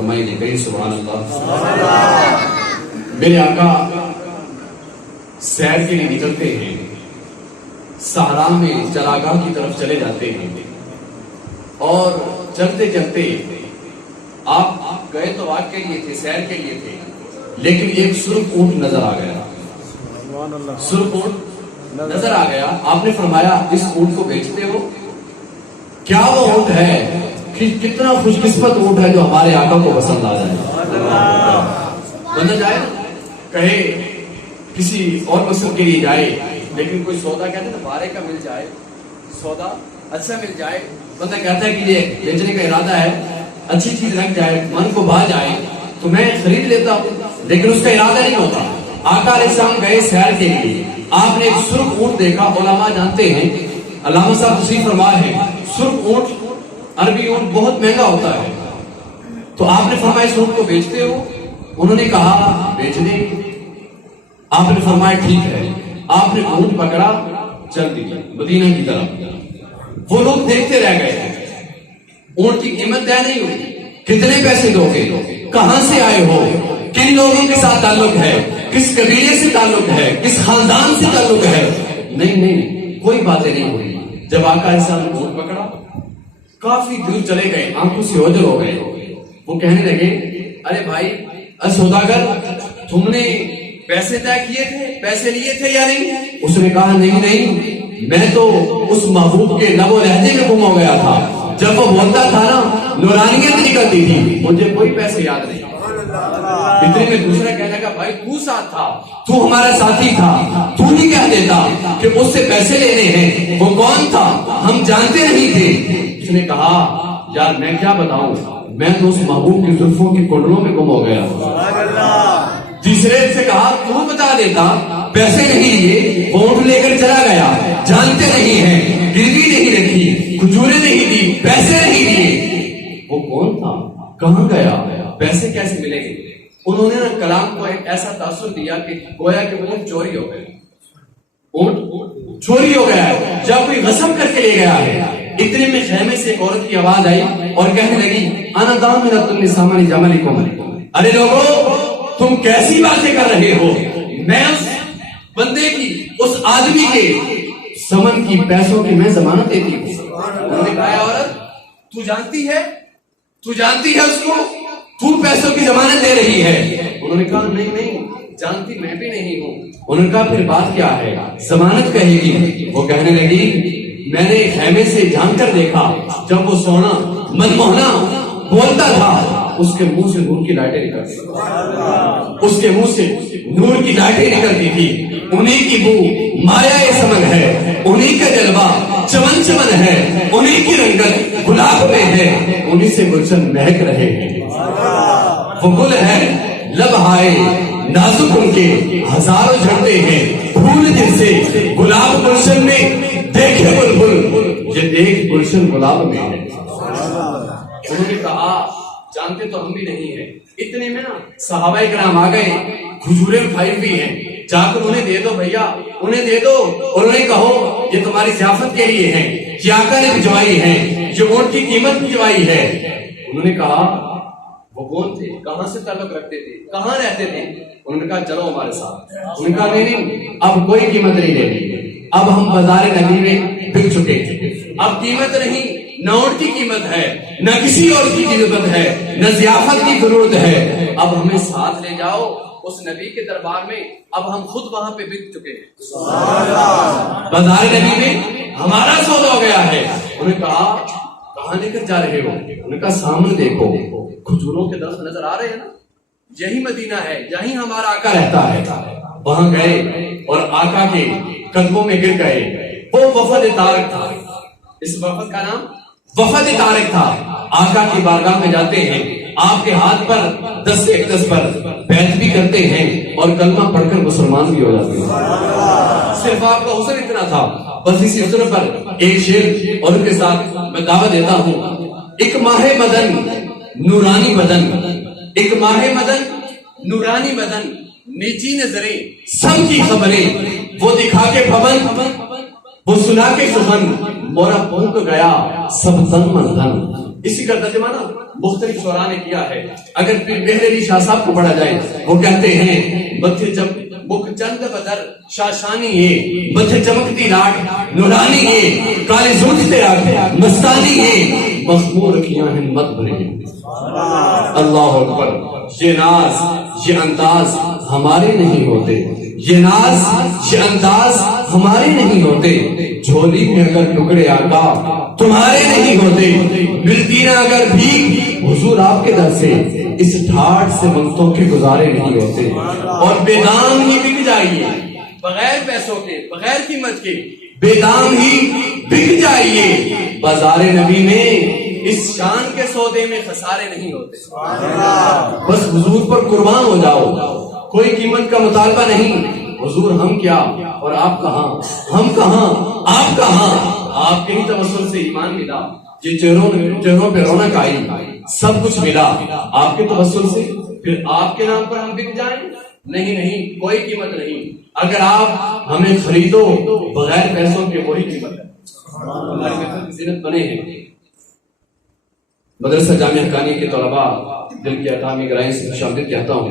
فرمائیے کہیں سبحان اللہ۔ میرے آقا سیر کے لیے نکلتے ہیں، صحرا میں چراگاہ کی طرف چلے جاتے ہیں، اور چلتے چلتے آپ گئے تو واک کے لیے تھے، سیر کے لیے تھے، لیکن ایک سرخ اونٹ نظر آ گیا، سرخ اونٹ نظر آ گیا۔ آپ نے فرمایا اس اونٹ کو بیچتے ہو؟ کیا وہ اونٹ ہے، کتنا خوش قسمت اونٹ ہے جو ہمارے آقا کو پسند آ جائے، بندہ جائے نا، کہے کسی اور مقصد کے لیے جائے، لیکن کوئی سودا کہتے ہیں نا بارے کا مل جائے، سودا اچھا مل جائے، بندہ کہتا ہے کہ یہ بیچنے کا ارادہ ہے، اچھی چیز لگ جائے، من کو بھا جائے تو میں خرید لیتا ہوں، لیکن اس کا ارادہ نہیں ہوتا۔ آقا علیہ السلام گئے سیر کے لیے، آپ نے ایک سرخ اونٹ دیکھا۔ علماء جانتے ہیں، علامہ صاحب تشریف فرما ہے، سرخ اونٹ عربی اونٹ بہت مہنگا ہوتا ہے، تو آپ نے فرمایا اس اونٹ کو بیچتے ہو؟ انہوں نے کہا بیچ دیں۔ آپ نے فرمایا ٹھیک ہے۔ آپ نے اونٹ پکڑا، چل دیے مدینہ کی طرف۔ وہ لوگ دیکھتے رہ گئے، اونٹ کی قیمت طے نہیں ہوئی، کتنے پیسے دو گے، کہاں سے آئے ہو، کن لوگوں کے ساتھ تعلق ہے، کس قبیلے سے تعلق ہے، کس خاندان سے تعلق ہے، نہیں کوئی باتیں نہیں ہوئی۔ جب آقا ایسا اونٹ پکڑا، کافی دور چلے گئے، آنکھوں سے اوجھل ہو گئے۔ وہ کہنے لگے ارے بھائی سوداگر، تم نے پیسے طے کیے تھے، پیسے لیے تھے یا نہیں؟ اس نے کہا نہیں، میں تو اس محبوب کے لب و لہجے میں گم ہو گیا تھا، جب وہ بولتا تھا نا نورانیت نکلتی تھی، مجھے کوئی پیسے یاد نہیں۔ اتنے میں دوسرا کہنے لگا بھائی تو ساتھ تھا، تو ہمارا ساتھی تھا، تو نہیں کہہ دیتا کہ اس سے پیسے لینے ہیں، وہ کون تھا، ہم جانتے نہیں تھے۔ اس نے کہا یار میں کیا بتاؤں، میں تو اس محبوب کی زلفوں کی کنڈلوں میں گم ہو گیا۔ تیسرے سے کہا تو بتا دیتا، پیسے نہیں لیے، اونٹ لے کر چلا گیا، جانتے نہیں ہیں، گروی نہیں رکھی، کھجوریں نہیں دی، پیسے نہیں دیے۔ وہ کون تھا، کہاں گیا، پیسے کیسے ملیں گے؟ انہوں نے کلام کو ایک ایسا تاثر دیا کہ گویا کہ اونٹ چوری ہو گیا، اونٹ چوری ہو گیا ہے، جب کوئی غصب کر کے لے گیا ہے۔ اتنے میں خیمے سے ایک عورت کی آواز آئی اور کہنے لگی انا دامنۃ لسامن جملکم، ارے لوگوں تم کیسی باتیں کر رہے ہو، میں اس بندے کی، اس آدمی کے سمن کی، پیسوں کی میں ضمانت دیتی ہوں۔ انہوں نے کہا عورت تو جانتی ہے اس کو، تو پیسوں کی ضمانت دے رہی ہے؟ انہوں نے کہا نہیں جانتی میں بھی نہیں ہوں۔ انہوں نے کہا پھر بات کیا ہے، ضمانت کہے گی؟ وہ کہنے لگی میں نے خیمے سے جان کر دیکھا، جب وہ سونا منموہنا بولتا تھا، اس کے منہ سے نور کی لائٹیں نکلتی تھی، اس کے منہ سے نور کی لائٹیں نکلتی تھی۔ انہیں کی بو مایا سمن ہے، انہیں کا جلوہ چمن چمن ہے، انہیں کی رنگت گلاب میں ہے، انہیں سے گلشن مہک رہے ہیں۔ وہ گل ہے لب ہائے نازک ان کے ہزاروں جھڑتے ہیں، پھول جیسے گلاب گلشن میں دیکھے بلبل، یہ دیکھ گلشن گلاب میں ہے۔ انہوں نے کہا جانتے تو ہم بھی نہیں ہیں۔ اتنے میں نا صحابہ کرام آ گئے، کھجوریں اٹھائی ہوئی ہیں، جا کر انہیں دے دو بھیا، انہیں دے دو، اور انہیں کہو یہ تمہاری ضیافت کے لیے ہیں، یہ آقا نے بھجوائی ہیں، یہ اونٹ کی قیمت بھجوائی ہے۔ انہوں نے کہا وہ کون تھے، کہاں سے تعلق رکھتے تھے، کہاں رہتے تھے؟ انہوں نے کہا چلو ہمارے ساتھ۔ انہوں نے کہا نہیں اب کوئی قیمت نہیں لینی، اب ہم بازار نبی میں بک چکے ہیں، اب قیمت نہیں، نہ اونٹ کی قیمت ہے، نہ کسی اور کی قیمت ہے، نہ ضیافت کی ضرورت ہے، اب ہمیں ساتھ لے جاؤ اس نبی کے دربار میں، اب ہم خود وہاں پہ بک چکے ہیں، بازار نبی میں ہمارا سودا ہو گیا ہے۔ انہوں نے کہا کہاں لے کر جا رہے ہو؟ انہوں نے کہا سامنے دیکھو، کھجوروں کے درخت نظر آ رہے ہیں نا، یہی مدینہ ہے، یہی ہمارا آقا رہتا ہے۔ وہاں گئے اور آقا کے قدموں میں گر گئے۔ وہ وفد طارق تھا، اس وفد کا نام وفد طارق تھا۔ آقا کی بارگاہ میں جاتے ہیں، آپ کے ہاتھ پر 10 سے 10 پر بیعت بھی کرتے ہیں اور کلمہ پڑھ کر مسلمان بھی ہو جاتے ہیں۔ صرف آپ کا حسن اتنا تھا، بس اسی حسن پر ایک شعر اور ان کے ساتھ میں دعوت دیتا ہوں۔ ایک ماہ مدن نورانی بدن، ایک ماہ مدن نورانی بدن، نیچی نظریں سب کی خبریں، وہ دکھا کے پھبن، وہ سنا کے سخن، مورا پونک گیا سب تن من دھن۔ اسی کا ترجمہ نا مختلف شعراء نے کیا ہے. اگر پھر پہلے بھی شاہ صاحب کو پڑھا جائے وہ کہتے ہیں بتھے جب مکھ چند بدر شاشانی ہے بتھے چمکتی راٹ نورانی ہے کالے زوجتے آٹھ مستانی ہے مخمور کیاں ہیں مت بھرے. اللہ اکبر. یہ ناز یہ انداز ہمارے نہیں ہوتے, یہ ناز یہ انداز ہمارے نہیں ہوتے. جھولی میں اگر ٹکڑے آقا تمہارے نہیں ہوتے, ملتی نہ اگر بھی حضور آپ کے در سے اس ٹھاٹ سے منگتوں کے گزارے نہیں ہوتے. اور بے دام ہی بک جائیے بغیر پیسوں کے بغیر قیمت کے, بے دام ہی بک جائیے بازار نبی میں اس شان کے سودے میں خسارے نہیں ہوتے. بس حضور پر قربان ہو جاؤ, کوئی قیمت کا مطالبہ نہیں. حضور ہم کیا اور آپ کہاں, ہم کہاں آپ کہاں. آپ کے ہی توسل سے ایمان ملا, یہ چہروں پہ رونق آئی, سب کچھ ملا آپ کے توسل سے. پھر آپ کے نام پر ہم بک جائیں؟ نہیں نہیں, کوئی قیمت نہیں. اگر آپ ہمیں خریدو بغیر پیسوں کے وہی قیمت ہے. ہماری زینت بنے ہیں. مدرسہ جامعہ حقانی کے طلباء دل کی عطا میں گرائیں سے خوش آمدید کہتا ہوں.